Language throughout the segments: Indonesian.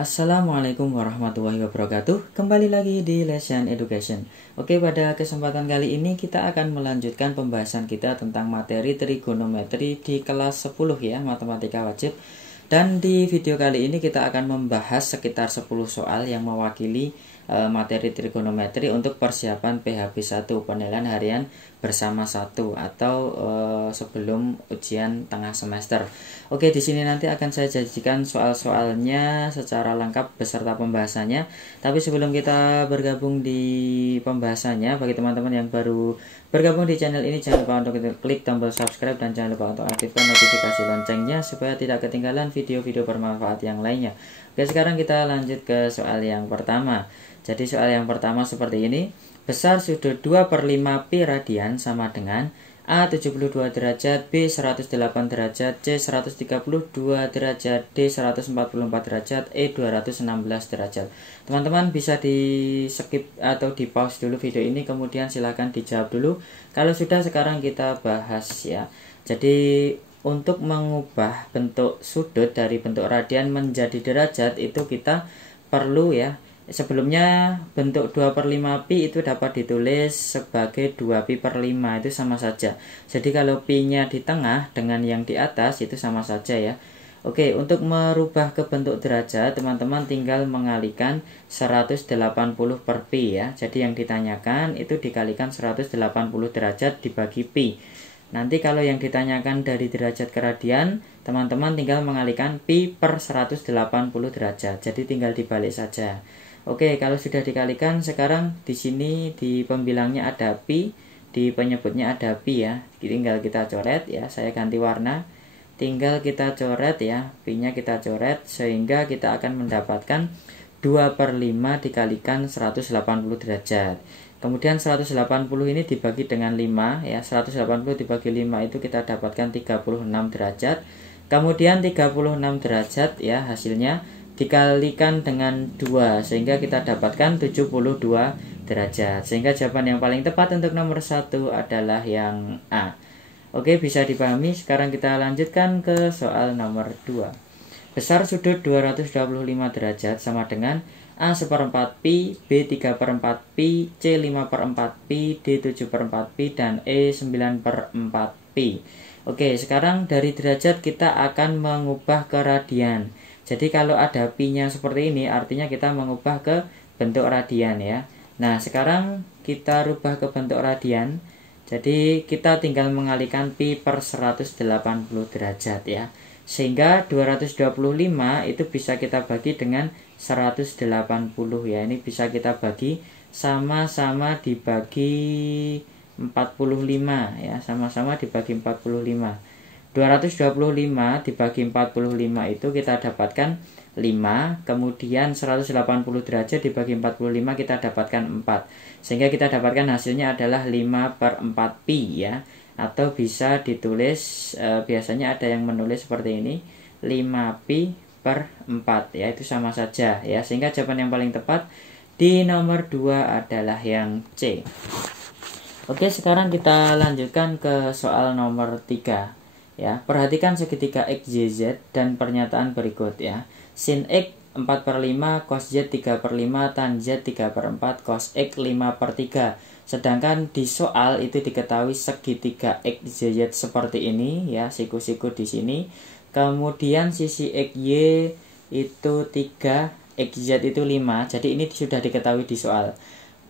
Assalamualaikum warahmatullahi wabarakatuh. Kembali lagi di Lesson Education. Oke, pada kesempatan kali ini kita akan melanjutkan pembahasan kita tentang materi trigonometri di kelas 10 ya, matematika wajib. Dan di video kali ini kita akan membahas sekitar 10 soal yang mewakili materi trigonometri untuk persiapan PHB 1 penilaian harian bersama 1 atau sebelum ujian tengah semester. Oke, di sini nanti akan saya janjikan soal-soalnya secara lengkap beserta pembahasannya. Tapi sebelum kita bergabung di pembahasannya, bagi teman-teman yang baru bergabung di channel ini, jangan lupa untuk klik tombol subscribe dan jangan lupa untuk aktifkan notifikasi loncengnya supaya tidak ketinggalan video-video bermanfaat yang lainnya. Oke, sekarang kita lanjut ke soal yang pertama. Jadi soal yang pertama seperti ini. Besar sudut 2/5 pi radian sama dengan A 72 derajat, B 108 derajat, C 132 derajat, D 144 derajat, E 216 derajat. Teman-teman bisa di skip atau di pause dulu video ini, kemudian silahkan dijawab dulu. Kalau sudah, sekarang kita bahas ya. Jadi untuk mengubah bentuk sudut dari bentuk radian menjadi derajat itu kita perlu ya. Sebelumnya bentuk 2/5 pi itu dapat ditulis sebagai 2 pi per 5, itu sama saja. Jadi kalau pi nya di tengah dengan yang di atas itu sama saja ya. Oke, untuk merubah ke bentuk derajat teman-teman tinggal mengalikan 180 per pi ya. Jadi yang ditanyakan itu dikalikan 180 derajat dibagi pi. Nanti kalau yang ditanyakan dari derajat ke radian, teman-teman tinggal mengalikan pi per 180 derajat. Jadi tinggal dibalik saja. Oke, kalau sudah dikalikan, sekarang di sini di pembilangnya ada pi, di penyebutnya ada pi ya. Tinggal kita coret ya, saya ganti warna. Tinggal kita coret ya, pi-nya kita coret sehingga kita akan mendapatkan 2/5 dikalikan 180 derajat. Kemudian 180 ini dibagi dengan 5 ya, 180 dibagi 5 itu kita dapatkan 36 derajat. Kemudian 36 derajat ya hasilnya dikalikan dengan 2 sehingga kita dapatkan 72 derajat. Sehingga jawaban yang paling tepat untuk nomor 1 adalah yang A. Oke, bisa dipahami. Sekarang kita lanjutkan ke soal nomor 2. Besar sudut 225 derajat sama dengan A 1/4 pi, B 3/4 pi, C 5/4 pi, D 7/4 pi, dan E 9/4 pi. Oke, sekarang dari derajat kita akan mengubah ke radian. Jadi kalau ada pi-nya seperti ini, artinya kita mengubah ke bentuk radian ya. Nah, sekarang kita rubah ke bentuk radian. Jadi kita tinggal mengalihkan pi per 180 derajat ya. Sehingga 225 itu bisa kita bagi dengan 180 ya. Ini bisa kita bagi sama-sama dibagi 45 ya. Sama-sama dibagi 45. 225 dibagi 45 itu kita dapatkan 5, kemudian 180 derajat dibagi 45 kita dapatkan 4. Sehingga kita dapatkan hasilnya adalah 5/4 pi ya. Atau bisa ditulis biasanya ada yang menulis seperti ini, 5 pi per 4 ya, itu sama saja ya. Sehingga jawaban yang paling tepat di nomor 2 adalah yang C. Oke, sekarang kita lanjutkan ke soal nomor 3. Ya, perhatikan segitiga XYZ dan pernyataan berikut ya. Sin X 4/5, cos Z 3/5, tan Z 3/4, cos X 5/3. Sedangkan di soal itu diketahui segitiga XYZ seperti ini ya, siku-siku di sini. Kemudian sisi XY itu 3, XZ itu 5. Jadi ini sudah diketahui di soal.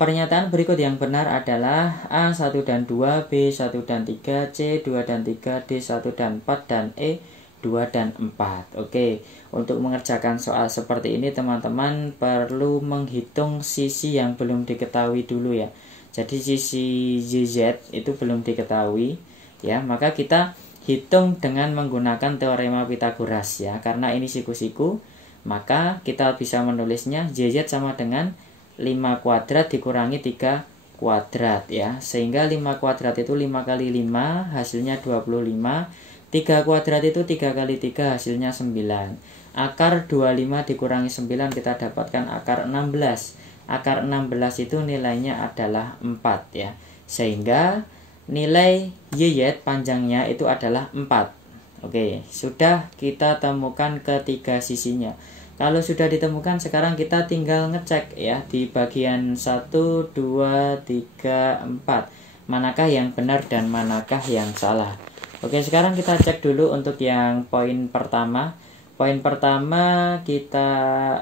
Pernyataan berikut yang benar adalah A 1 dan 2, B 1 dan 3, C 2 dan 3, D 1 dan 4, dan E 2 dan 4. Oke, untuk mengerjakan soal seperti ini teman-teman perlu menghitung sisi yang belum diketahui dulu ya. Jadi sisi ZZ itu belum diketahui ya, maka kita hitung dengan menggunakan teorema Pythagoras ya. Karena ini siku-siku, maka kita bisa menulisnya ZZ sama dengan 5 kuadrat dikurangi 3 kuadrat ya. Sehingga 5 kuadrat itu 5 kali 5 hasilnya 25. 3 kuadrat itu 3 kali 3 hasilnya 9. Akar 25 dikurangi 9 kita dapatkan akar 16. Akar 16 itu nilainya adalah 4 ya. Sehingga nilai YY panjangnya itu adalah 4. Oke, sudah kita temukan ketiga sisinya. Kalau sudah ditemukan, sekarang kita tinggal ngecek ya di bagian 1, 2, 3, 4. Manakah yang benar dan manakah yang salah. Oke, sekarang kita cek dulu untuk yang poin pertama. Poin pertama kita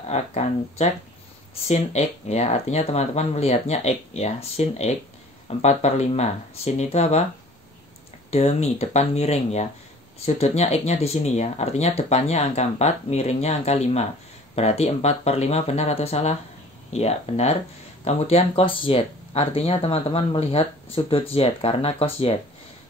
akan cek sin X ya. Artinya teman-teman melihatnya X ya. Sin X 4/5. Sin itu apa? Demi, depan miring ya. Sudutnya X-nya di sini ya. Artinya depannya angka 4, miringnya angka 5. Berarti 4/5 benar atau salah? Ya, benar. Kemudian cos Z. Artinya teman-teman melihat sudut Z karena cos Z.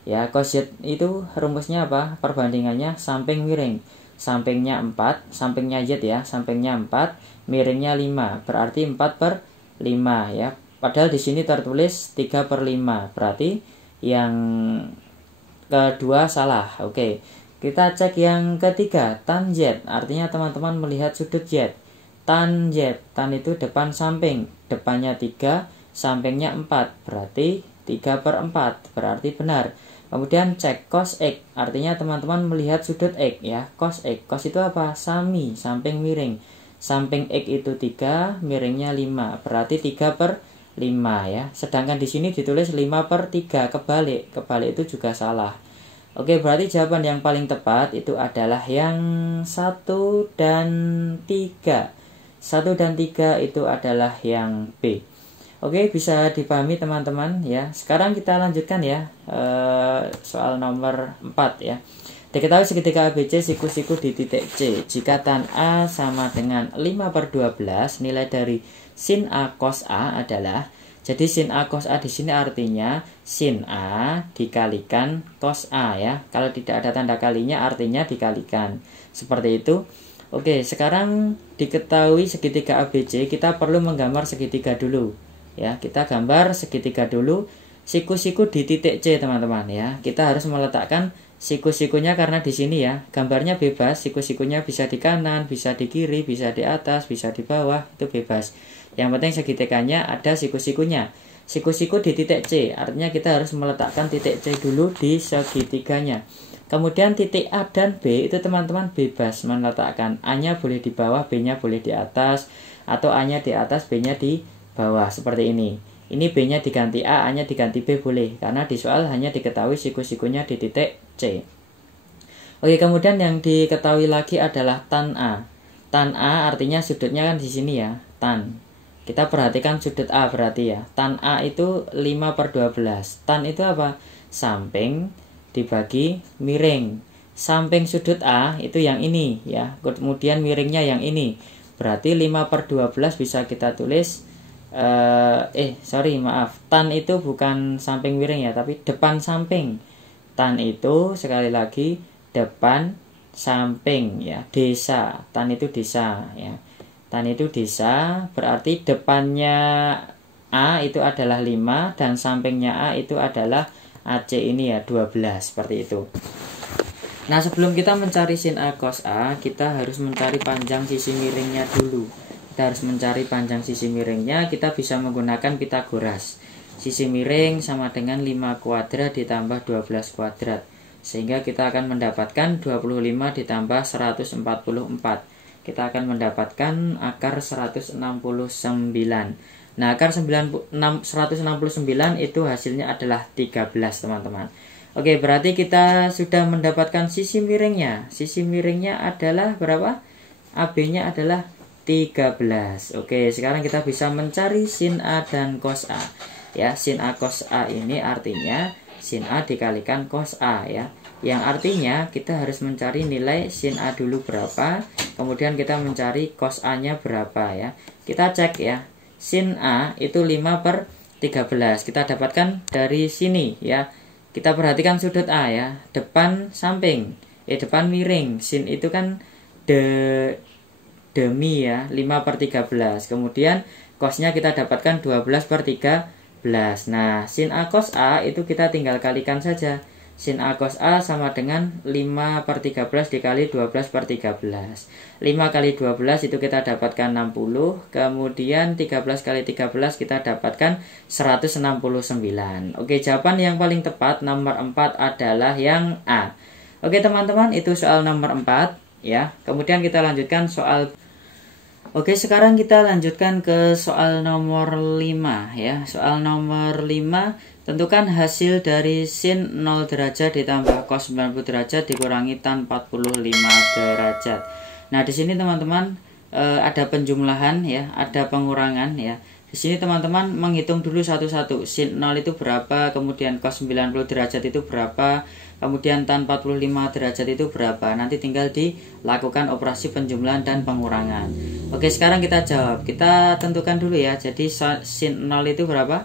Ya, cos Z itu rumusnya apa? Perbandingannya samping miring. Sampingnya 4, sampingnya Z ya. Sampingnya 4, miringnya 5. Berarti 4/5 ya. Padahal di sini tertulis 3/5. Berarti yang kedua salah. Oke. Kita cek yang ketiga, tan Z. Artinya teman-teman melihat sudut Z. Tan Z, tan itu depan samping. Depannya 3, sampingnya 4. Berarti 3/4. Berarti benar. Kemudian cek cos X. Artinya teman-teman melihat sudut X ya. Cos X. Cos itu apa? Sami, samping miring. Samping X itu 3, miringnya 5. Berarti 3/5 ya. Sedangkan di sini ditulis 5/3. Kebalik. Kebalik itu juga salah. Oke, berarti jawaban yang paling tepat itu adalah yang 1 dan 3. 1 dan 3 itu adalah yang B. Oke, bisa dipahami teman-teman ya. Sekarang kita lanjutkan ya soal nomor 4 ya. Diketahui segitiga ABC siku-siku di titik C. Jika tan A sama dengan 5/12, nilai dari sin A cos A adalah. Jadi sin A cos A di sini artinya sin A dikalikan cos A ya. Kalau tidak ada tanda kalinya artinya dikalikan. Seperti itu. Oke, sekarang diketahui segitiga ABC, kita perlu menggambar segitiga dulu. Ya, kita gambar segitiga dulu. Siku-siku di titik C, teman-teman ya. Kita harus meletakkan siku-sikunya karena di sini ya, gambarnya bebas. Siku-sikunya bisa di kanan, bisa di kiri, bisa di atas, bisa di bawah, itu bebas. Yang penting segitiganya ada siku-sikunya. Siku-siku di titik C, artinya kita harus meletakkan titik C dulu di segitiganya. Kemudian titik A dan B itu teman-teman bebas meletakkan. A-nya boleh di bawah, B-nya boleh di atas, atau A-nya di atas, B-nya di bawah, seperti ini. Ini B-nya diganti A, A-nya diganti B boleh, karena di soal hanya diketahui siku-sikunya di titik C. Oke, kemudian yang diketahui lagi adalah tan A. Tan A artinya sudutnya kan di sini ya, tan. Kita perhatikan sudut A berarti ya. Tan A itu 5/12. Tan itu apa? Samping dibagi miring. Samping sudut A itu yang ini ya. Kemudian miringnya yang ini. Berarti 5/12 bisa kita tulis tan itu bukan samping miring ya, tapi depan samping. Tan itu sekali lagi depan samping ya. Desa. Tan itu desa ya. Tan itu desa, berarti depannya A itu adalah 5 dan sampingnya A itu adalah AC ini ya 12, seperti itu. Nah, sebelum kita mencari sin A cos A, kita harus mencari panjang sisi miringnya dulu. Kita harus mencari panjang sisi miringnya, kita bisa menggunakan Pitagoras. Sisi miring sama dengan 5 kuadrat ditambah 12 kuadrat. Sehingga kita akan mendapatkan 25 ditambah 144. Kita akan mendapatkan akar 169. Nah, akar 169 itu hasilnya adalah 13, teman-teman. Oke, berarti kita sudah mendapatkan sisi miringnya. Sisi miringnya adalah berapa? AB-nya adalah 13. Oke, sekarang kita bisa mencari sin A dan cos A. Ya, sin A cos A ini artinya sin A dikalikan cos A ya. Yang artinya kita harus mencari nilai sin A dulu berapa, kemudian kita mencari cos A-nya berapa ya. Kita cek ya. Sin A itu 5/13. Kita dapatkan dari sini ya. Kita perhatikan sudut A ya, depan samping, depan miring. Sin itu kan demi ya, 5/13. Kemudian cosnya kita dapatkan 12/13. Nah, sin A cos A itu kita tinggal kalikan saja. Sin A cos A sama dengan 5/13 dikali 12/13. 5 kali 12 itu kita dapatkan 60. Kemudian 13 kali 13 kita dapatkan 169. Oke, jawaban yang paling tepat nomor 4 adalah yang A. Oke teman-teman, itu soal nomor 4 ya. Kemudian kita lanjutkan soal Oke, sekarang kita lanjutkan ke soal nomor 5 ya. Soal nomor 5, tentukan hasil dari sin 0 derajat ditambah cos 90 derajat dikurangi tan 45 derajat. Nah, di sini teman-teman ada penjumlahan ya, ada pengurangan ya. Di sini teman-teman menghitung dulu satu-satu. Sin 0 itu berapa, kemudian cos 90 derajat itu berapa, kemudian tan 45 derajat itu berapa. Nanti tinggal dilakukan operasi penjumlahan dan pengurangan. Oke, sekarang kita jawab. Kita tentukan dulu ya. Jadi sin 0 itu berapa?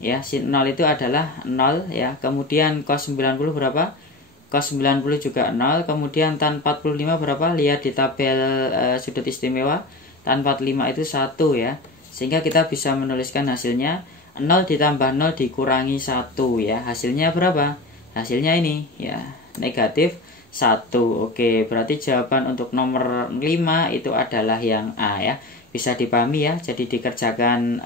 Ya, sin 0 itu adalah 0 ya. Kemudian cos 90 berapa? Cos 90 juga 0. Kemudian tan 45 berapa? Lihat di tabel sudut istimewa. Tan 45 itu 1 ya. Sehingga kita bisa menuliskan hasilnya 0 ditambah 0 dikurangi 1 ya. Hasilnya berapa? Hasilnya ini ya, negatif 1. Oke, berarti jawaban untuk nomor 5 itu adalah yang A ya. Bisa dipahami ya. Jadi dikerjakan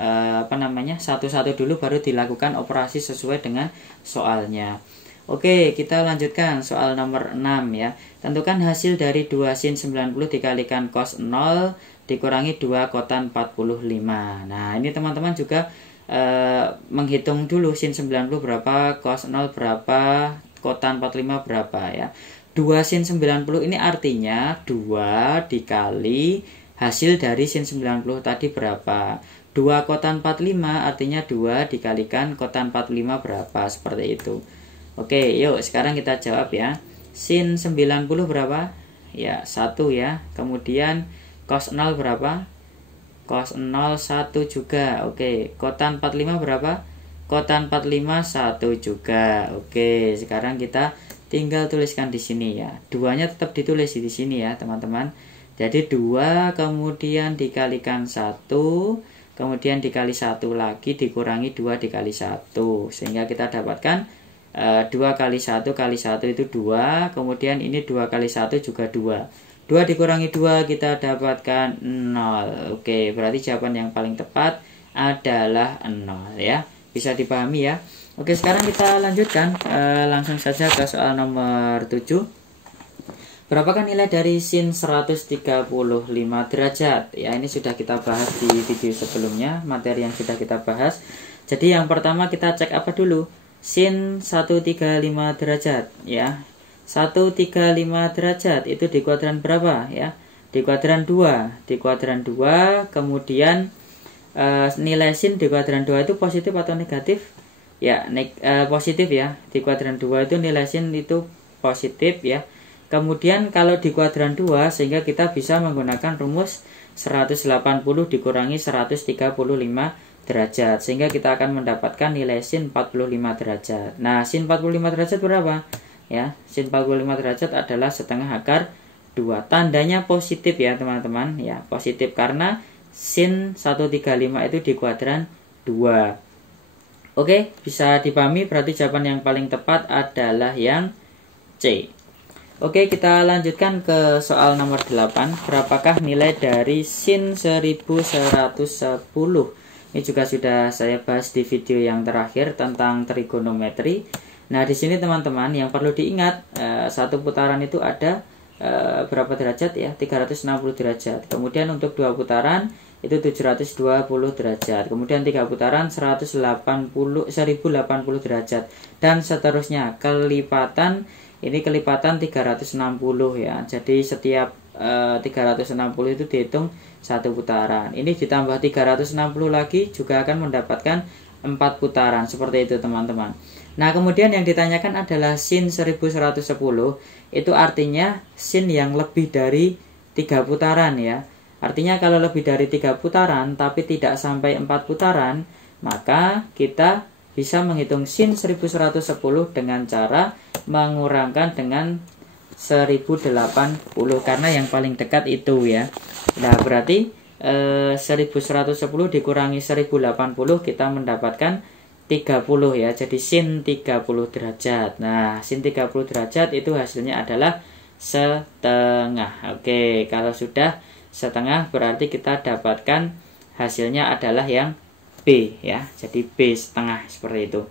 satu-satu dulu baru dilakukan operasi sesuai dengan soalnya. Oke, kita lanjutkan soal nomor 6 ya. Tentukan hasil dari 2 sin 90 dikalikan cos 0 dikurangi 2 kotan 45. Nah, ini teman-teman juga menghitung dulu sin 90 berapa, cos 0 berapa, kotan 45 berapa ya. 2 sin 90 ini artinya 2 dikali hasil dari sin 90 tadi berapa. 2 kotan 45 artinya 2 dikalikan kotan 45 berapa, seperti itu. Oke, yuk sekarang kita jawab ya. Sin 90 berapa? Ya, 1 ya. Kemudian cos 0 berapa? Cos 0 1 juga. Oke, kotan 45 berapa? Kotan 45 1 juga. Oke, sekarang kita tinggal tuliskan di sini ya. Duanya tetap ditulis di sini ya, teman-teman. Jadi 2 kemudian dikalikan 1, kemudian dikali 1 lagi dikurangi 2 dikali 1. Sehingga kita dapatkan 2 kali 1 kali 1 itu 2, kemudian ini 2 kali 1 juga 2. 2 dikurangi 2 kita dapatkan 0. Oke, berarti jawaban yang paling tepat adalah 0 ya. Bisa dipahami ya. Oke, sekarang kita lanjutkan langsung saja ke soal nomor 7. Berapakah nilai dari sin 135 derajat? Ya, ini sudah kita bahas di video sebelumnya, materi yang sudah kita bahas. Jadi yang pertama kita cek apa dulu? Sin 135 derajat ya. 135 derajat itu di kuadran berapa ya? Di kuadran 2. Di kuadran 2, kemudian nilai sin di kuadran 2 itu positif atau negatif? Ya, positif ya. Di kuadran 2 itu nilai sin itu positif ya. Kemudian kalau di kuadran 2, sehingga kita bisa menggunakan rumus 180 dikurangi 135 derajat, sehingga kita akan mendapatkan nilai sin 45 derajat. Nah, sin 45 derajat berapa? Ya, sin 45 derajat adalah setengah akar 2. Tandanya positif ya, teman-teman. Ya, positif karena sin 135 itu di kuadran 2. Oke, bisa dipahami, berarti jawaban yang paling tepat adalah yang C. Oke, kita lanjutkan ke soal nomor 8. Berapakah nilai dari sin 1110? Ini juga sudah saya bahas di video yang terakhir tentang trigonometri. Nah, di sini teman-teman yang perlu diingat, satu putaran itu ada berapa derajat ya? 360 derajat. Kemudian untuk 2 putaran itu 720 derajat. Kemudian 3 putaran 1080 derajat dan seterusnya. Kelipatan ini kelipatan 360 ya. Jadi setiap 360 itu dihitung satu putaran. Ini ditambah 360 lagi juga akan mendapatkan 4 putaran, seperti itu teman-teman. Nah, kemudian yang ditanyakan adalah sin 1110. Itu artinya sin yang lebih dari 3 putaran ya. Artinya kalau lebih dari 3 putaran tapi tidak sampai 4 putaran, maka kita bisa menghitung sin 1110 dengan cara mengurangkan dengan 1080 karena yang paling dekat itu ya. Nah, berarti 1110 dikurangi 1080 kita mendapatkan 30 ya. Jadi sin 30 derajat. Nah, sin 30 derajat itu hasilnya adalah setengah. Oke, kalau sudah setengah berarti kita dapatkan hasilnya adalah yang B ya. Jadi B setengah, seperti itu.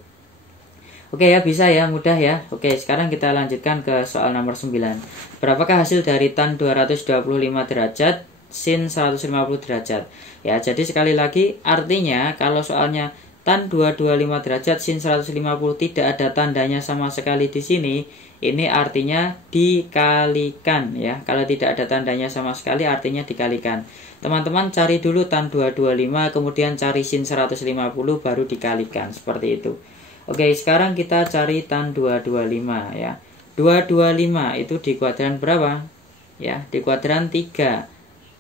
Oke ya, bisa ya, mudah ya. Oke, sekarang kita lanjutkan ke soal nomor 9. Berapakah hasil dari tan 225 derajat sin 150 derajat. Ya, jadi sekali lagi artinya kalau soalnya tan 225 derajat sin 150 tidak ada tandanya sama sekali di sini, ini artinya dikalikan ya. Kalau tidak ada tandanya sama sekali artinya dikalikan. Teman-teman cari dulu tan 225 kemudian cari sin 150 baru dikalikan seperti itu. Oke, sekarang kita cari tan 225 ya. 225 itu di kuadran berapa? Ya, di kuadran 3.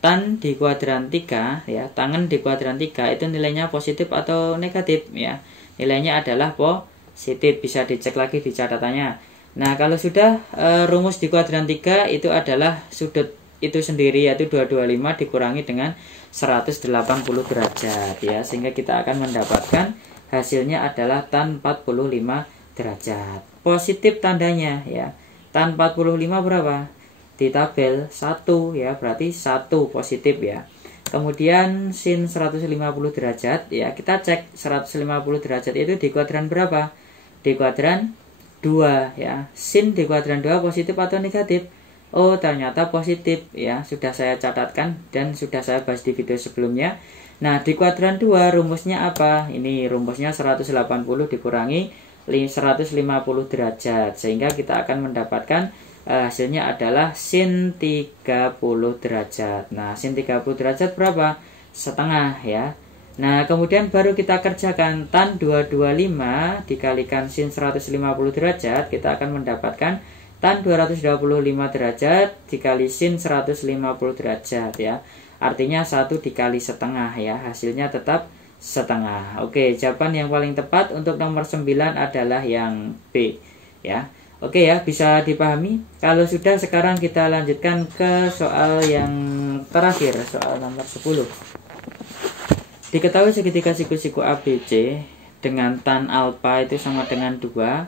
Tan di kuadran 3 ya, tangen di kuadran 3 itu nilainya positif atau negatif ya. Nilainya adalah positif, bisa dicek lagi di catatannya. Nah, kalau sudah rumus di kuadran 3 itu adalah sudut itu sendiri yaitu 225 dikurangi dengan 180 derajat ya, sehingga kita akan mendapatkan hasilnya adalah tan 45 derajat. Positif tandanya ya. Tan 45 berapa? Di tabel 1 ya, berarti 1 positif ya. Kemudian sin 150 derajat ya, kita cek 150 derajat itu di kuadran berapa? Di kuadran 2 ya. Sin di kuadran 2 positif atau negatif? Oh, ternyata positif ya. Sudah saya catatkan dan sudah saya bahas di video sebelumnya. Nah, di kuadran 2 rumusnya apa? Ini rumusnya 180 dikurangi 150 derajat. Sehingga kita akan mendapatkan hasilnya adalah sin 30 derajat. Nah, sin 30 derajat berapa? Setengah ya. Nah, kemudian baru kita kerjakan tan 225 dikalikan sin 150 derajat. Kita akan mendapatkan tan 225 derajat dikali sin 150 derajat ya. Artinya 1 dikali setengah ya, hasilnya tetap setengah. Oke, jawaban yang paling tepat untuk nomor 9 adalah yang B ya. Oke ya, bisa dipahami. Kalau sudah, sekarang kita lanjutkan ke soal yang terakhir, soal nomor 10. Diketahui segitiga siku-siku ABC dengan tan alfa itu sama dengan 2,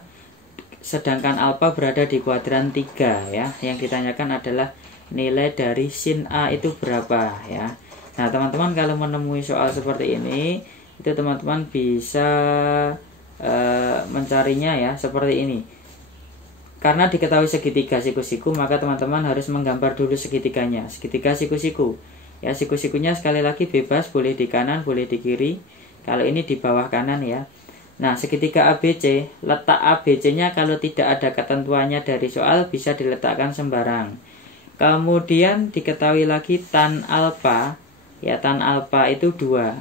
sedangkan alfa berada di kuadran 3 ya. Yang ditanyakan adalah nilai dari sin A itu berapa ya. Nah, teman-teman kalau menemui soal seperti ini, itu teman-teman bisa mencarinya ya seperti ini. Karena diketahui segitiga siku-siku, maka teman-teman harus menggambar dulu segitiganya. Segitiga siku-siku ya, siku-sikunya sekali lagi bebas, boleh di kanan, boleh di kiri. Kalau ini di bawah kanan ya. Nah, segitiga ABC, letak ABC-nya kalau tidak ada ketentuannya dari soal bisa diletakkan sembarang. Kemudian diketahui lagi tan alfa ya, tan alfa itu 2.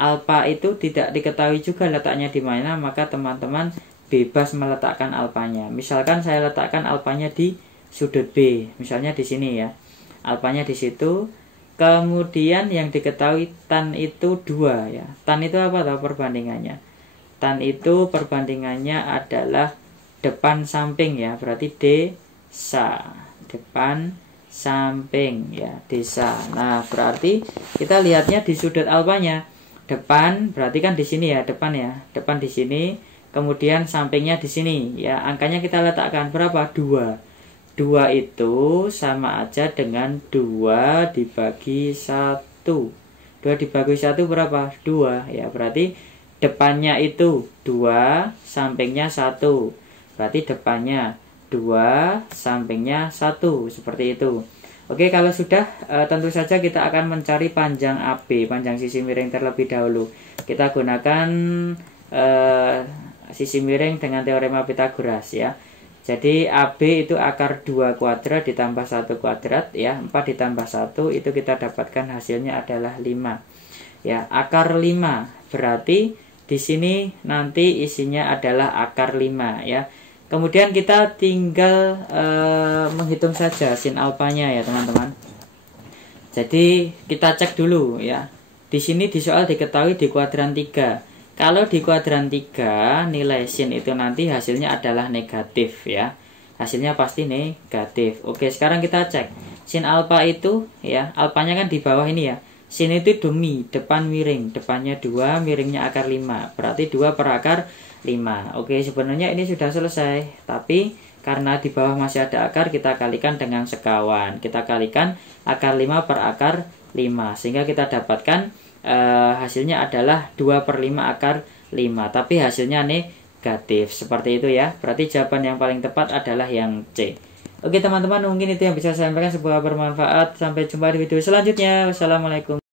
Alfa itu tidak diketahui juga letaknya di mana, maka teman-teman bebas meletakkan alfanya. Misalkan saya letakkan alfanya di sudut B, misalnya di sini ya. Alfanya di situ. Kemudian yang diketahui tan itu 2 ya. Tan itu apa tahu perbandingannya? Tan itu perbandingannya adalah depan samping ya, berarti desa. Depan samping ya, desa. Nah, berarti kita lihatnya di sudut alfanya. Depan berarti kan di sini ya, depan ya. Depan di sini, kemudian sampingnya di sini ya. Angkanya kita letakkan berapa? 2. 2 itu sama aja dengan 2 dibagi 1. 2 dibagi 1 berapa? 2 ya. Berarti depannya itu 2, sampingnya 1. Berarti depannya 2, sampingnya 1, seperti itu. Oke, kalau sudah tentu saja kita akan mencari panjang AB, panjang sisi miring terlebih dahulu. Kita gunakan sisi miring dengan teorema Pythagoras ya. Jadi AB itu akar 2 kuadrat ditambah 1 kuadrat ya. 4 ditambah 1 itu kita dapatkan hasilnya adalah 5. Ya, akar 5. Berarti di sini nanti isinya adalah akar 5 ya. Kemudian kita tinggal menghitung saja sin alfanya ya teman-teman. Jadi kita cek dulu ya. Di sini di soal diketahui di kuadran 3. Kalau di kuadran 3 nilai sin itu nanti hasilnya adalah negatif ya. Hasilnya pasti negatif. Oke, sekarang kita cek. Sin alfa itu ya, alfanya kan di bawah ini ya. Sin itu demi, depan miring. Depannya 2, miringnya akar 5. Berarti 2 per akar 5. Oke, sebenarnya ini sudah selesai. Tapi karena di bawah masih ada akar, kita kalikan dengan sekawan. Kita kalikan akar 5 per akar 5. Sehingga kita dapatkan hasilnya adalah 2 per 5 akar 5. Tapi hasilnya negatif. Seperti itu ya. Berarti jawaban yang paling tepat adalah yang C. Oke teman-teman, mungkin itu yang bisa saya sampaikan, semoga bermanfaat. Sampai jumpa di video selanjutnya. Wassalamualaikum.